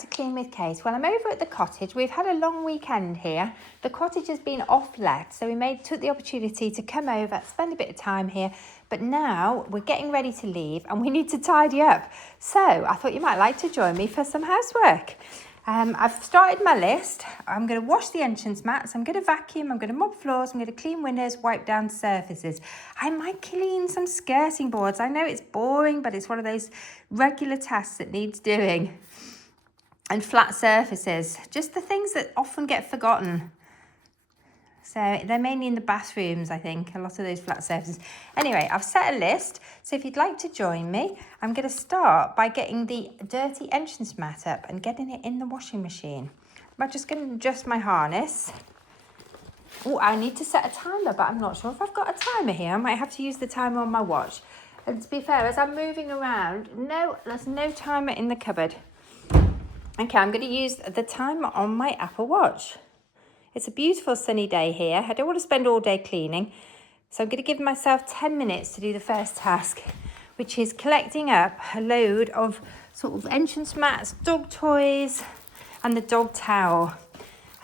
to clean with Kate. Well, I'm over at the cottage. We've had a long weekend here. The cottage has been off-let, so we took the opportunity to come over, spend a bit of time here. But now we're getting ready to leave and we need to tidy up. So I thought you might like to join me for some housework. I've started my list. I'm going to wash the entrance mats. I'm going to vacuum. I'm going to mop floors. I'm going to clean windows, wipe down surfaces. I might clean some skirting boards. I know it's boring, but it's one of those regular tasks that needs doing. And flat surfaces, just the things that often get forgotten. So they're mainly in the bathrooms, I think, a lot of those flat surfaces. Anyway, I've set a list. So if you'd like to join me, I'm going to start by getting the dirty entrance mat up and getting it in the washing machine. I'm just going to adjust my harness. Oh, I need to set a timer, but I'm not sure if I've got a timer here. I might have to use the timer on my watch. And to be fair, as I'm moving around, no, there's no timer in the cupboard. Okay, I'm going to use the timer on my Apple Watch. It's a beautiful sunny day here. I don't want to spend all day cleaning. So I'm going to give myself 10 minutes to do the first task, which is collecting up a load of sort of entrance mats, dog toys, and the dog towel.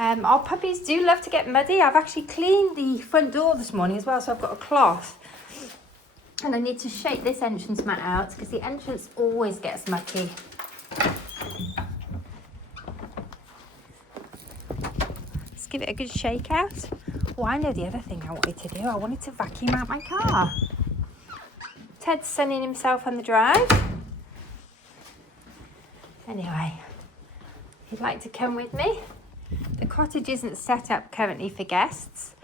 Our puppies do love to get muddy. I've actually cleaned the front door this morning as well, so I've got a cloth. And I need to shake this entrance mat out because the entrance always gets mucky. Give it a good shake out. Oh, I know the other thing I wanted to do. I wanted to vacuum out my car. Ted's sunning himself on the drive. Anyway, if you'd like to come with me. The cottage isn't set up currently for guests.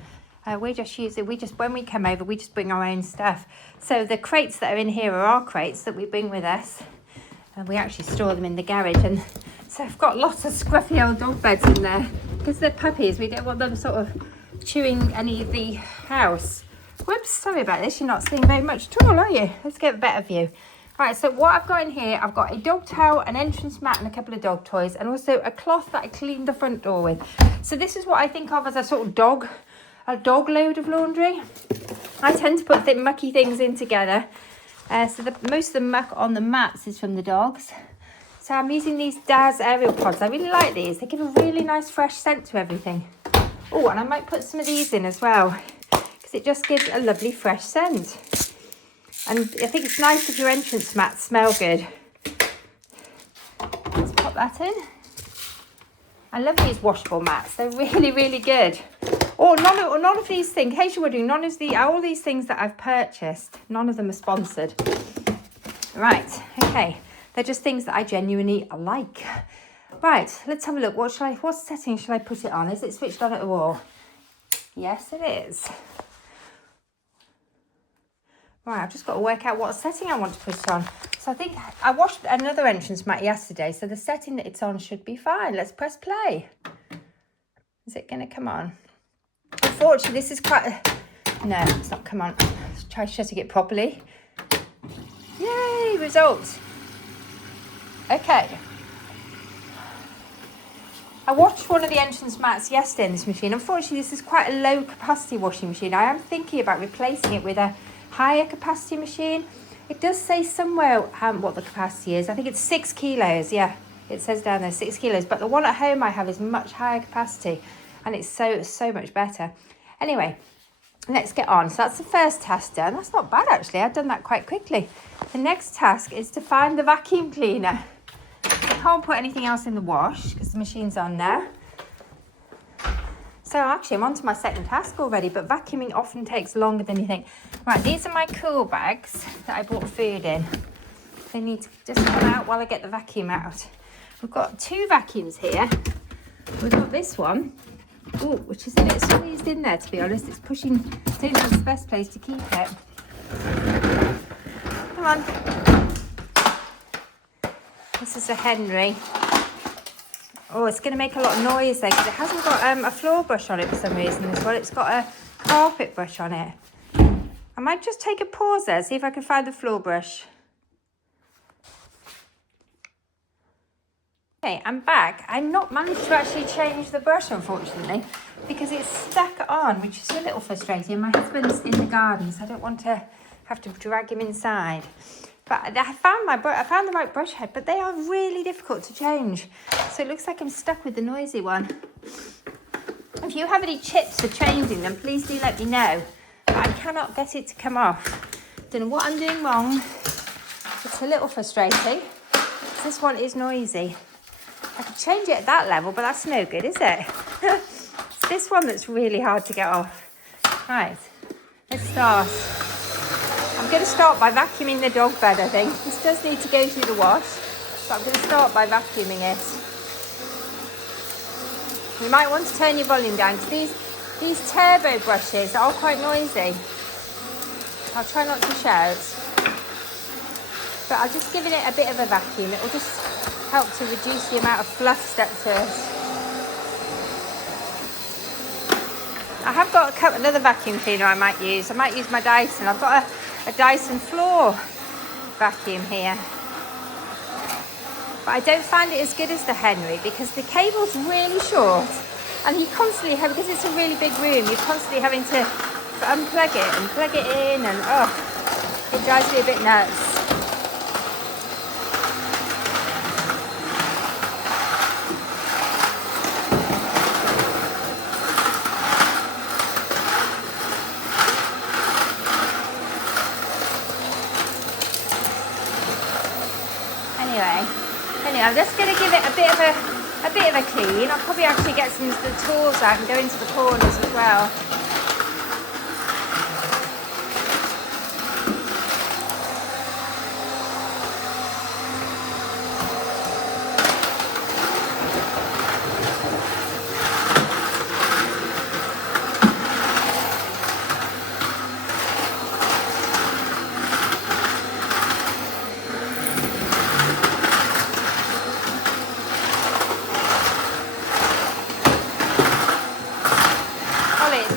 When we come over, we just bring our own stuff. So the crates that are in here are our crates that we bring with us. And we actually store them in the garage. And so I've got lots of scruffy old dog beds in there. Because they're puppies, we don't want them sort of chewing any of the house. Whoops, sorry about this. You're not seeing very much at all, are you? Let's get a better view. Right, so what I've got in here, I've got a dog towel, an entrance mat, and a couple of dog toys, and also a cloth that I cleaned the front door with. So this is what I think of as a sort of dog load of laundry. I tend to put mucky things in together. So most of the muck on the mats is from the dogs. So I'm using these Daz aerial pods. I really like these. They give a really nice fresh scent to everything. Oh, and I might put some of these in as well because it just gives a lovely fresh scent. And I think it's nice if your entrance mats smell good. Let's pop that in. I love these washable mats. They're really, really good. Oh, none of these things, in case you're wondering, all these things that I've purchased, none of them are sponsored. Right, okay. They're just things that I genuinely like. Right, let's have a look. What setting shall I put it on? Is it switched on at the wall? Yes, it is. Right, I've just got to work out what setting I want to put it on. So I think I washed another entrance mat yesterday, so the setting that it's on should be fine. Let's press play. Is it going to come on? Unfortunately, this is quite a... No, it's not come on. Let's try shutting it properly. Yay, results. Okay. I watched one of the entrance mats yesterday in this machine. Unfortunately, this is quite a low capacity washing machine. I am thinking about replacing it with a higher capacity machine. It does say somewhere what the capacity is. I think it's 6 kilos. Yeah, it says down there 6 kilos. But the one at home I have is much higher capacity. And it's so much better. Anyway, let's get on. So that's the first task done. That's not bad, actually. I've done that quite quickly. The next task is to find the vacuum cleaner. I can't put anything else in the wash because the machine's on now. So actually, I'm on to my second task already, but vacuuming often takes longer than you think. Right, these are my cool bags that I bought food in. They need to just come out while I get the vacuum out. We've got 2 vacuums here. We've got this one, which is a bit squeezed in there, to be honest. It's pushing, I don't think it's the best place to keep it. Come on. This is a Henry. Oh, it's going to make a lot of noise there because it hasn't got a floor brush on it for some reason as well. It's got a carpet brush on it. I might just take a pause there, see if I can find the floor brush. Okay, I'm back. I've not managed to actually change the brush, unfortunately, because it's stuck on, which is a little frustrating. My husband's in the garden, so I don't want to have to drag him inside. But But I found the right brush head, but they are really difficult to change. So it looks like I'm stuck with the noisy one. If you have any tips for changing them, please do let me know. But I cannot get it to come off. Don't know what I'm doing wrong. It's a little frustrating. This one is noisy. I could change it at that level, but that's no good, is it? It's this one that's really hard to get off. Right, let's start. I'm going to start by vacuuming the dog bed, I think. This does need to go through the wash, but I'm going to start by vacuuming it. You might want to turn your volume down because these turbo brushes are quite noisy. I'll try not to shout, but I'll just give it a bit of a vacuum. It will just help to reduce the amount of fluff stuck to it. I have got another vacuum cleaner I might use. I might use my Dyson. I've got a Dyson floor vacuum here. But I don't find it as good as the Henry because the cable's really short. And you constantly have, because it's a really big room, you're constantly having to unplug it and plug it in, and it drives me a bit nuts. Anyway, I'm just going to give it a bit of a clean. I'll probably actually get some of the tools out and go into the corners as well.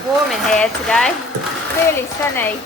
Warm in here today, really sunny.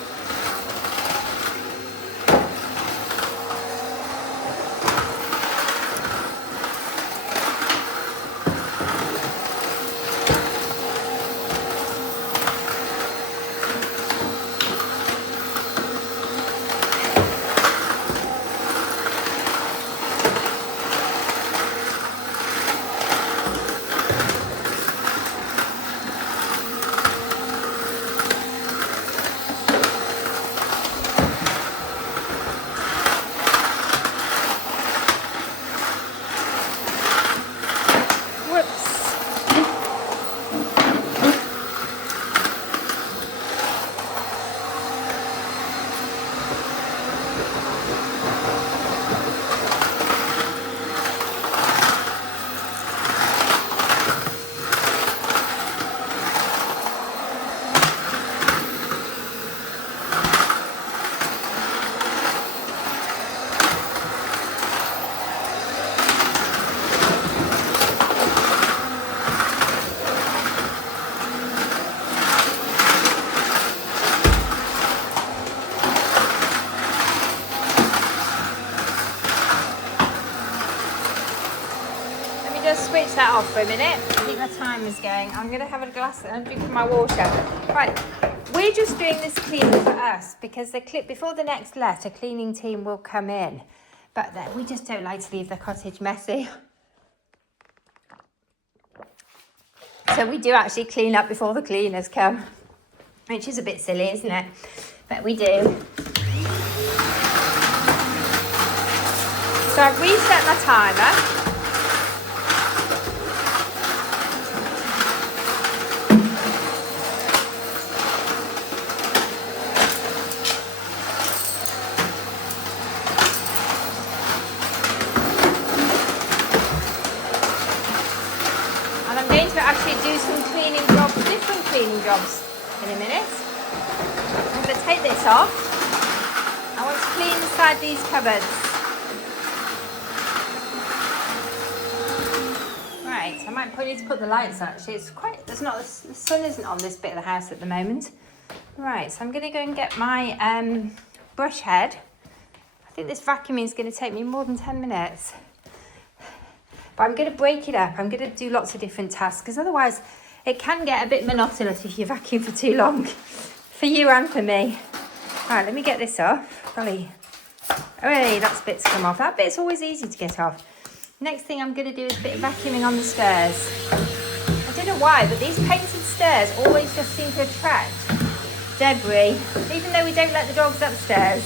Switch that off for a minute. I think my time is going. I'm going to have a glass and drink my water. Right, we're just doing this cleaning for us because before the next let, a cleaning team will come in. But we just don't like to leave the cottage messy. So we do actually clean up before the cleaners come, which is a bit silly, isn't it? But we do. So I've reset my timer. Different cleaning jobs in a minute. I'm going to take this off. I want to clean inside these cupboards. Right, I might need to put the lights on actually. The sun isn't on this bit of the house at the moment. Right, so I'm going to go and get my brush head. I think this vacuuming is going to take me more than 10 minutes. But I'm going to break it up. I'm going to do lots of different tasks because otherwise it can get a bit monotonous if you vacuum for too long, for you and for me. Right, let me get this off. Golly, Hey, that's bits come off. That bit's always easy to get off. Next thing I'm going to do is a bit of vacuuming on the stairs. I don't know why, but these painted stairs always just seem to attract debris, even though we don't let the dogs upstairs.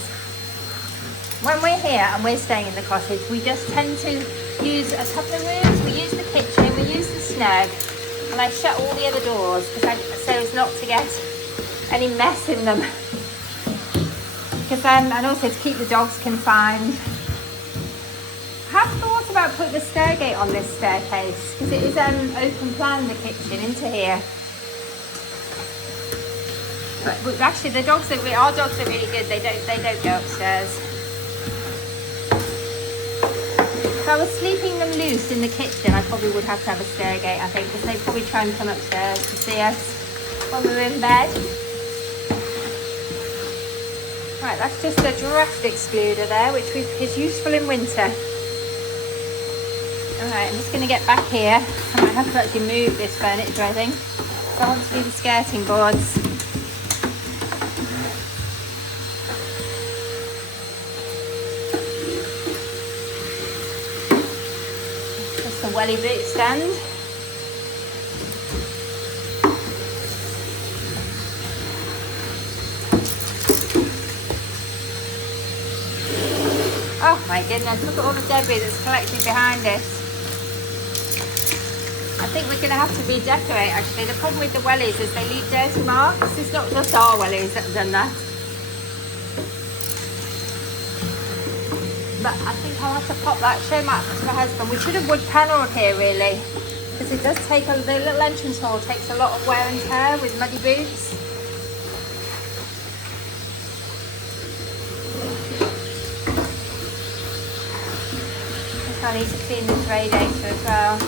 When we're here and we're staying in the cottage, we just tend to use a couple of rooms. We use the kitchen, we use the snug, and I shut all the other doors so as not to get any mess in them. And also to keep the dogs confined. I have thought about putting the stairgate on this staircase because it is open plan, the kitchen into here. But actually, our dogs are really good. They don't go upstairs. If I was sleeping them loose in the kitchen, I probably would have to have a stairgate, I think, because they'd probably try and come upstairs to see us when we're in bed. Right, that's just a draft excluder there, which is useful in winter. Alright, I'm just going to get back here. I might have to actually move this furniture, I think. So I want to do the skirting boards. Just the welly boot stand. Oh my goodness, look at all the debris that's collected behind us. I think we're going to have to redecorate actually. The problem with the wellies is they leave dirty marks. It's not just our wellies that have done that. But I think I'll have to pop that, show that to my husband. We should have wood panelled here really, because it does take, the little entrance hall takes a lot of wear and tear with muddy boots. I need to clean this radiator as well.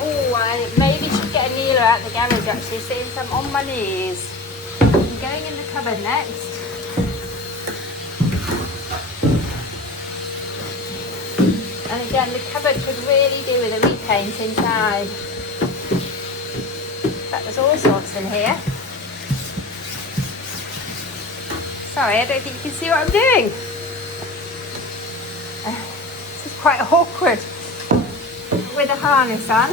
Oh, I maybe should get a kneeler out the garage actually, since I'm on my knees. I'm going in the cupboard next. And again, the cupboard could really do with a repaint inside. But there's all sorts in here. Sorry, I don't think you can see what I'm doing. This is quite awkward with a harness on.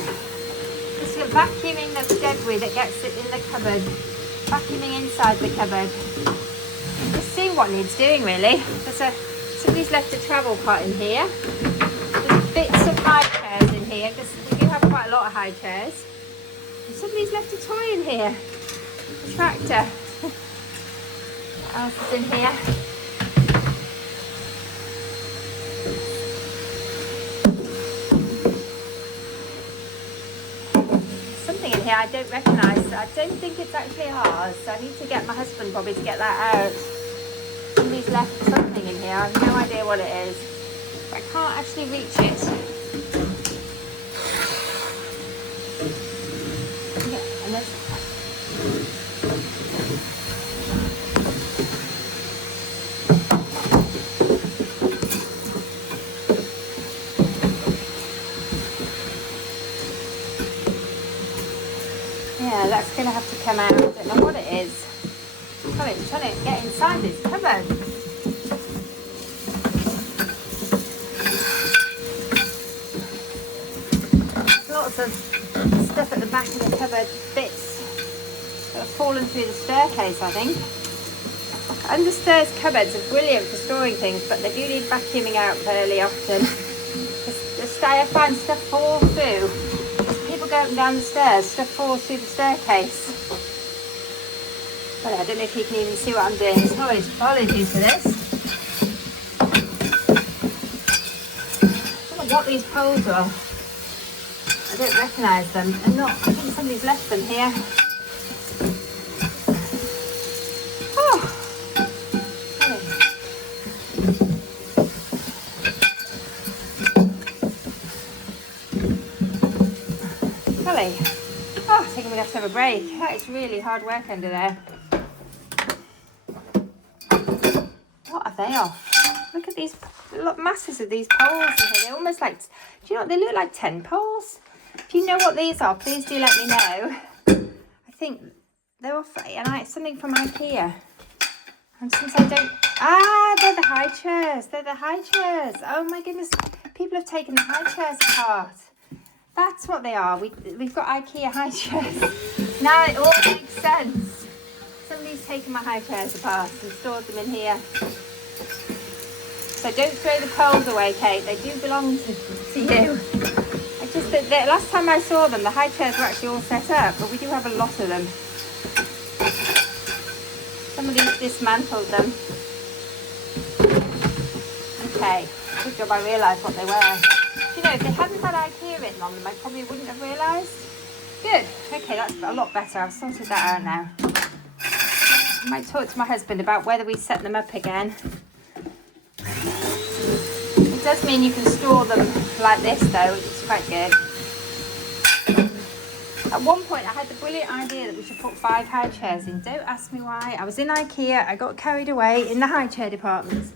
Just vacuuming the debris that gets it in the cupboard. Vacuuming inside the cupboard. Just seeing what needs doing really. Somebody's left a travel pot in here. There's bits of high chairs in here because we do have quite a lot of high chairs. And somebody's left a toy in here. A tractor. What else is in here? Something in here I don't recognise. I don't think it's actually ours, so I need to get my husband probably to get that out. Somebody's left something in here. I have no idea what it is. But I can't actually reach it. Yeah, and there's... Yeah, that's going to have to come out. I don't know what it is. I'm trying to get inside this cupboard. There's lots of stuff at the back of the cupboard, bits that have fallen through the staircase, I think. Understairs cupboards are brilliant for storing things, but they do need vacuuming out fairly often. I find stuff fall through. Go up and down the stairs, stuff falls through the staircase. Well, I don't know if you can even see what I'm doing. Apologies for this. I don't know what these poles are. I don't recognise them. I think somebody's left them here. Oh. Oh, I think I'm going to have to have a break. That is really hard work under there. What are they off? Look at these masses of these poles in here. They're almost like, do you know what, they look like 10 poles. If you know what these are, please do let me know. I think they're off, and something from IKEA. And since I don't, they're the high chairs. They're the high chairs. Oh my goodness, people have taken the high chairs apart. That's what they are. We've got IKEA high chairs. Now it all makes sense. Somebody's taken my high chairs apart and stored them in here. So don't throw the poles away, Kate. They do belong to you. The last time I saw them, the high chairs were actually all set up, but we do have a lot of them. Somebody's dismantled them. Okay, good job I realised what they were. You know, if they hadn't had IKEA written on them, I probably wouldn't have realised. Good. Okay, that's a lot better. I've sorted that out now. I might talk to my husband about whether we set them up again. It does mean you can store them like this though, which is quite good. At one point I had the brilliant idea that we should put 5 high chairs in. Don't ask me why. I was in IKEA, I got carried away in the high chair department.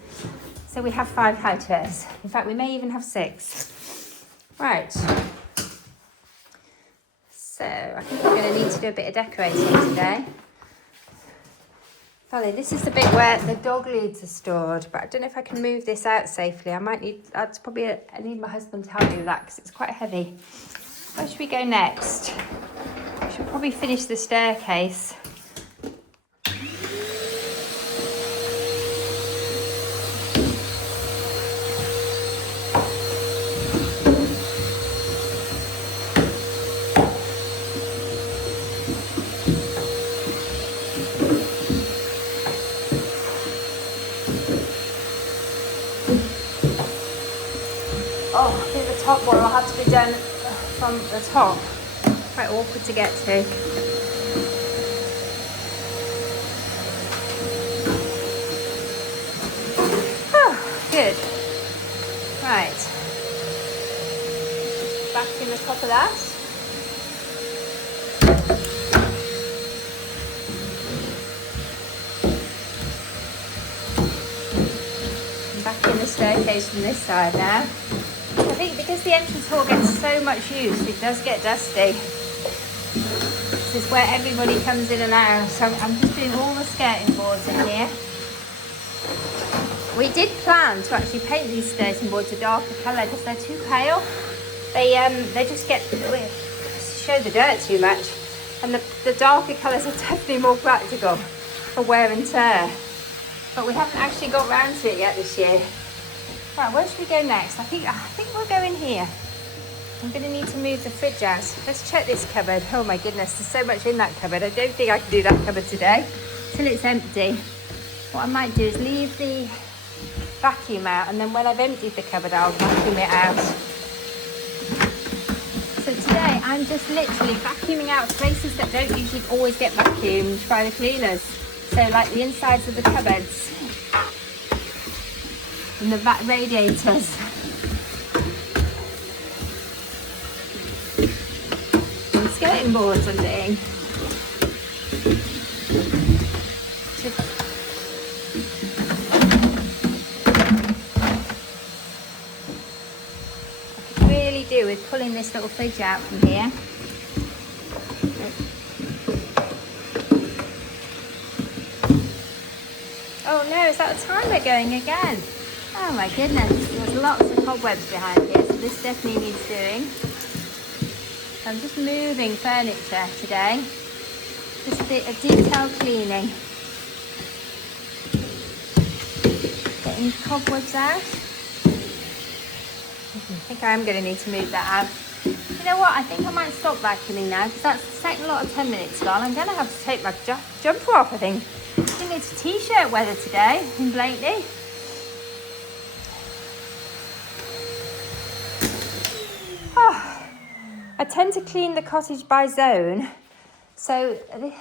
So we have 5 high chairs. In fact, we may even have 6. Right. So I think we're going to need to do a bit of decorating today. Valerie, this is the bit where the dog leads are stored, but I don't know if I can move this out safely. I need my husband to help me with that because it's quite heavy. Where should we go next? We should probably finish the staircase. Oh, I think the top one will have to be done from the top. Quite awkward to get to. Oh, good. Right. Back in the top of that. And back in the staircase from this side now. I think because the entrance hall gets so much use, it does get dusty. This is where everybody comes in and out. So I'm just doing all the skirting boards in here. We did plan to actually paint these skirting boards a darker colour because they're too pale. They just show the dirt too much. And the darker colours are definitely more practical for wear and tear. But we haven't actually got round to it yet this year. Right, where should we go next? I think we'll go in here. I'm going to need to move the fridge out. Let's check this cupboard. Oh my goodness, there's so much in that cupboard. I don't think I can do that cupboard today till it's empty. What I might do is leave the vacuum out, and then when I've emptied the cupboard, I'll vacuum it out. So today, I'm just literally vacuuming out places that don't usually always get vacuumed by the cleaners. So like the insides of the cupboards. And the back radiators. And skirting boards I'm doing. I could really do with pulling this little fridge out from here. Oh no, is that the timer going again? Oh my goodness, there's lots of cobwebs behind here, so this definitely needs doing. I'm just moving furniture today. Just a bit of detail cleaning. Getting cobwebs out. I think I am going to need to move that out. You know what, I think I might stop vacuuming now because that's taking a lot of 10 minutes, Carl. I'm going to have to take my jumper off, I think. I think it's t-shirt weather today in Blakeney. I tend to clean the cottage by zone. So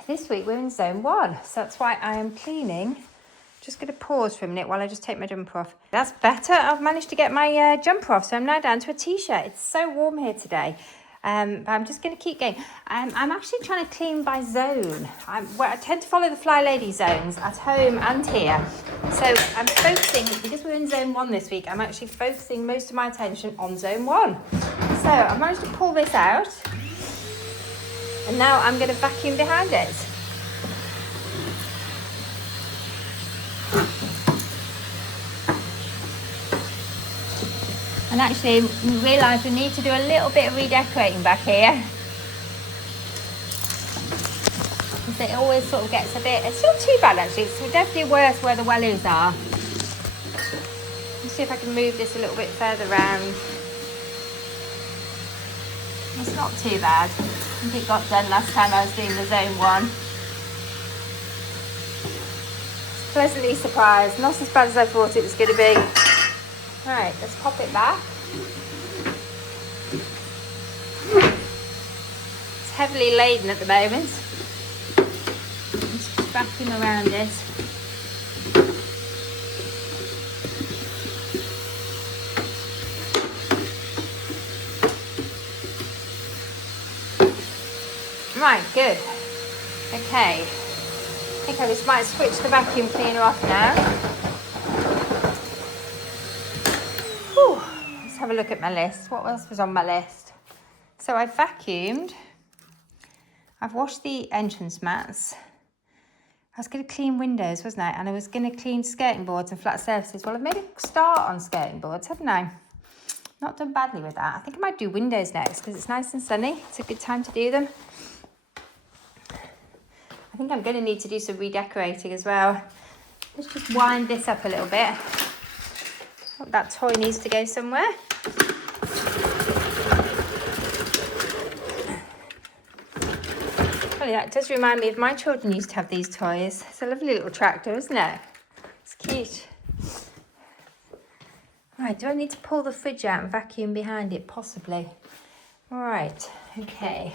this week we're in zone 1. So that's why I am cleaning. Just going to pause for a minute while I just take my jumper off. That's better. I've managed to get my jumper off. So I'm now down to a t-shirt. It's so warm here today. But I'm just going to keep going. I'm actually trying to clean by zone. I tend to follow the FlyLady zones at home and here. So I'm focusing, because we're in zone 1 this week, I'm actually focusing most of my attention on zone 1. So I managed to pull this out. And now I'm going to vacuum behind it. And actually, we realised we need to do a little bit of redecorating back here. Because it always sort of gets a bit, it's not too bad actually, it's definitely worse where the wellies are. Let's see if I can move this a little bit further around. It's not too bad. I think it got done last time I was doing the zone 1. Pleasantly surprised, not as bad as I thought it was going to be. Right, let's pop it back. It's heavily laden at the moment. Let's just vacuum around it. Right, good. Okay. I think I just might switch the vacuum cleaner off now. Whew. Let's have a look at my list. What else was on my list? So I vacuumed. I've washed the entrance mats. I was going to clean windows, wasn't I? And I was going to clean skirting boards and flat surfaces. Well, I've made a start on skirting boards, haven't I? Not done badly with that. I think I might do windows next because it's nice and sunny. It's a good time to do them. I think I'm going to need to do some redecorating as well. Let's just wind this up a little bit. Oh, that toy needs to go somewhere. Oh, that does remind me of my children used to have these toys. It's a lovely little tractor, isn't it? It's cute. Right, do I need to pull the fridge out and vacuum behind it? Possibly. All right, okay.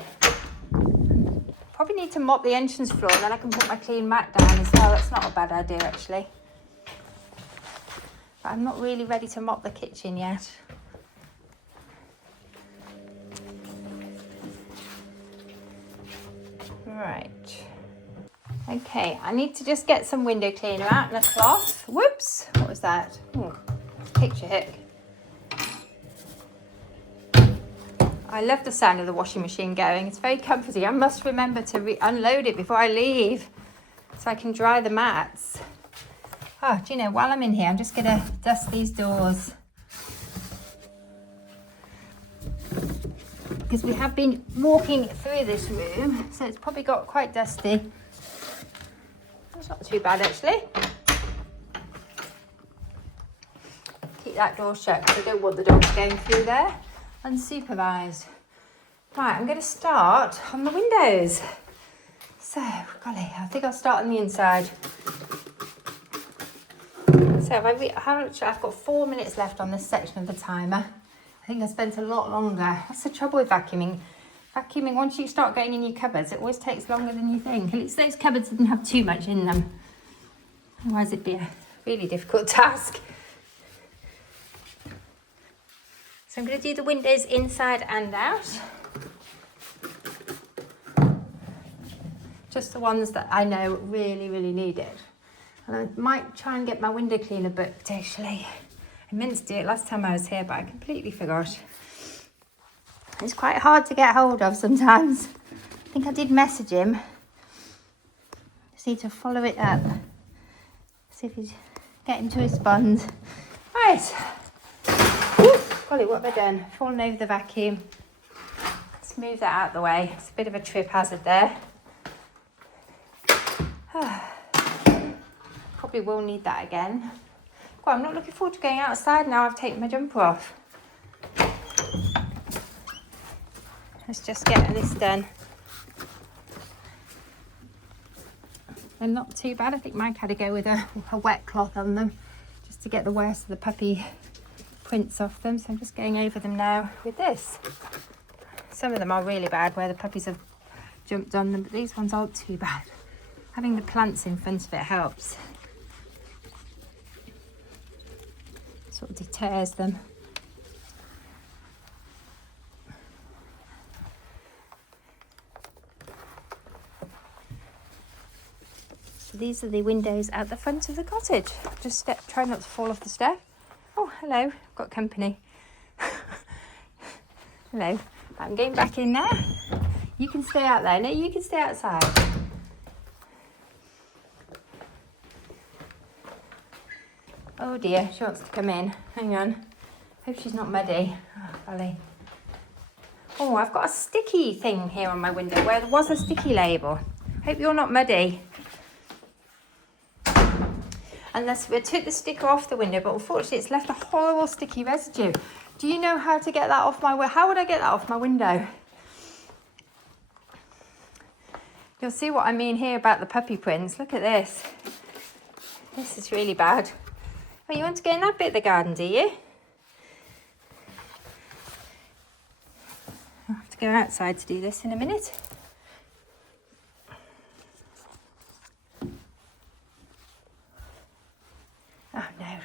Probably need to mop the entrance floor and then I can put my clean mat down as well. That's not a bad idea actually. But I'm not really ready to mop the kitchen yet. Right. Okay, I need to just get some window cleaner out and a cloth. Whoops, what was that? Oh, picture hook. I love the sound of the washing machine going. It's very comforting. I must remember to unload it before I leave so I can dry the mats. Oh, do you know, while I'm in here, I'm just going to dust these doors. Because we have been walking through this room, so it's probably got quite dusty. That's not too bad, actually. Keep that door shut because I don't want the dogs going through there unsupervised. Right, I'm going to start on the windows. So, golly, I think I'll start on the inside. So I've got 4 minutes left on this section of the timer. I think I spent a lot longer. That's the trouble with vacuuming. Vacuuming, once you start going in your cupboards, it always takes longer than you think. At least those cupboards didn't have too much in them. Otherwise it'd be a really difficult task. So I'm going to do the windows inside and out. Just the ones that I know really, really need it. And I might try and get my window cleaner booked actually. I meant to do it last time I was here, but I completely forgot. It's quite hard to get hold of sometimes. I think I did message him. Just need to follow it up. See if he's getting to respond. Right. Golly, what have I done? Fallen over the vacuum. Let's move that out of the way. It's a bit of a trip hazard there. Probably will need that again. Well, I'm not looking forward to going outside now I've taken my jumper off. Let's just get this done. They're not too bad. I think Mike had to go with a wet cloth on them just to get the worst of the puppy prints off them. So I'm just going over them now with this. Some of them are really bad where the puppies have jumped on them, but these ones aren't too bad. Having the plants in front of it helps. Sort of deters them. So these are the windows at the front of the cottage. Just try not to fall off the step. Oh, hello, I've got company. Hello, I'm going back in there. You can stay out there. No, you can stay outside. Oh dear, she wants to come in. Hang on. Hope she's not muddy. Oh, golly. Oh, I've got a sticky thing here on my window where there was a sticky label. Hope you're not muddy. Unless we took the sticker off the window, but unfortunately it's left a horrible sticky residue. Do you know how to get that off my window? How would I get that off my window? You'll see what I mean here about the puppy prints. Look at this. This is really bad. Oh, you want to go in that bit of the garden, do you? I'll have to go outside to do this in a minute. Oh no, I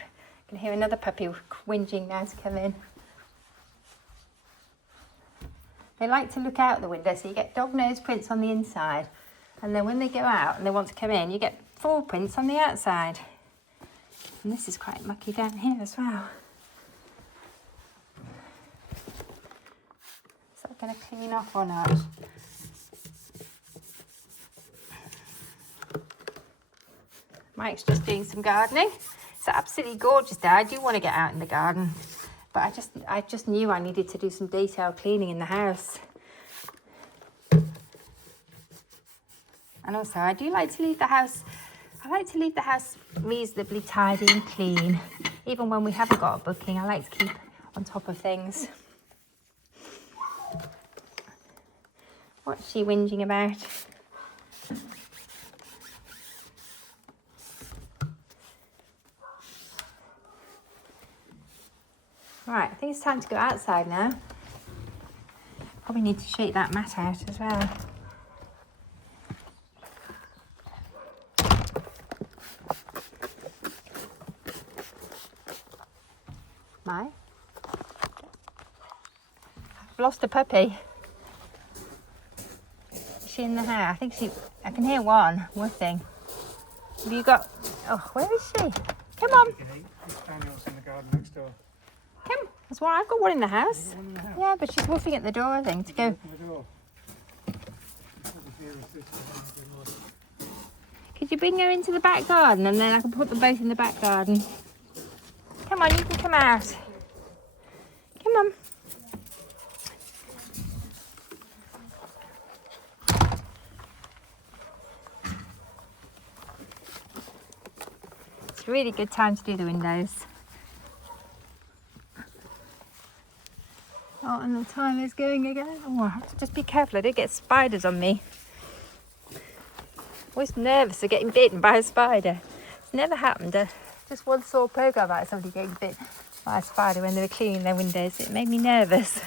can hear another puppy whinging now to come in. They like to look out the window, so you get dog nose prints on the inside. And then when they go out and they want to come in, you get full prints on the outside. And this is quite mucky down here as well. Is that going to clean off or not? Mike's just doing some gardening. It's absolutely gorgeous day. I do want to get out in the garden, but I just knew I needed to do some detailed cleaning in the house. And also, I do like to leave the house. I like to leave the house reasonably tidy and clean, even when we haven't got a booking. I like to keep on top of things. What's she whinging about? Right, I think it's time to go outside now. Probably need to shake that mat out as well. I've lost a puppy. Is she in the house? I can hear one thing. Have you got, oh, where is she? Come on. Daniel's in the garden next door. Come, there's one, I've got one in the house. Yeah, but she's woofing at the door, I think, to go. Could you bring her into the back garden and then I can put them both in the back garden? Come on, you can come out. Come on. It's a really good time to do the windows. Oh, and the timer's going again. Oh, I have to just be careful I don't get spiders on me. Always nervous of getting bitten by a spider. It's never happened. Just one sore program about somebody getting bit by a spider when they were cleaning their windows. It made me nervous.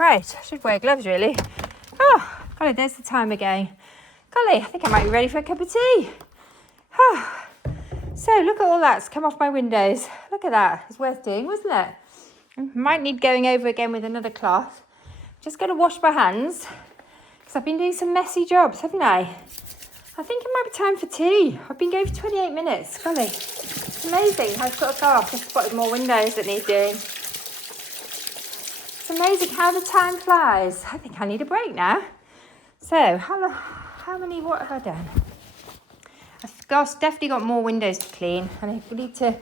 Right, I should wear gloves really. Oh, golly, there's the timer going. Golly, I think I might be ready for a cup of tea. So look at all that's come off my windows. Look at that. It's worth doing, wasn't it? Might need going over again with another cloth. Just going to wash my hands because I've been doing some messy jobs, haven't I? I think it might be time for tea. I've been going for 28 minutes. Golly, it's amazing how sort of far I've just spotted more windows that need doing. It's amazing how the time flies. I think I need a break now. So, what have I done? I've definitely got more windows to clean, and I need to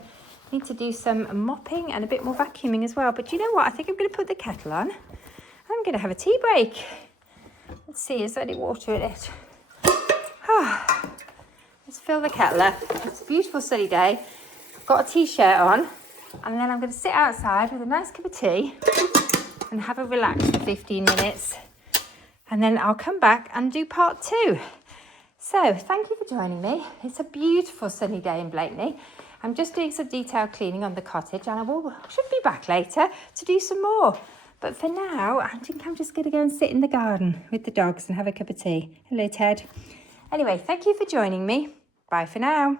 do some mopping and a bit more vacuuming as well. But you know what? I think I'm going to put the kettle on. I'm going to have a tea break. Let's see, is there any water in it? Let's fill the kettle up. It's a beautiful sunny day. I've got a t-shirt on, and then I'm going to sit outside with a nice cup of tea and have a relax for 15 minutes. And then I'll come back and do part 2. So thank you for joining me. It's a beautiful sunny day in Blakeney. I'm just doing some detailed cleaning on the cottage, and I should be back later to do some more. But for now, I think I'm just going to go and sit in the garden with the dogs and have a cup of tea. Hello, Ted. Anyway, thank you for joining me. Bye for now.